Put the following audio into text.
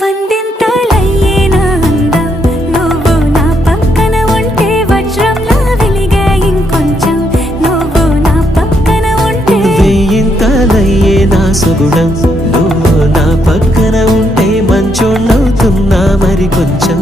వందింతలయ్యేనా అందం నువ్వు నా పక్కన ఉంటే వజ్రంలా వెలిగే ఇంకొంచెం నువ్వు నా పక్కన ఉంటే వెయ్యింతలయ్యేనా సుగుణం నువ్వు నా పక్కన ఉంటే మంచోణ్ణవుతున్నా మరి కొంచెం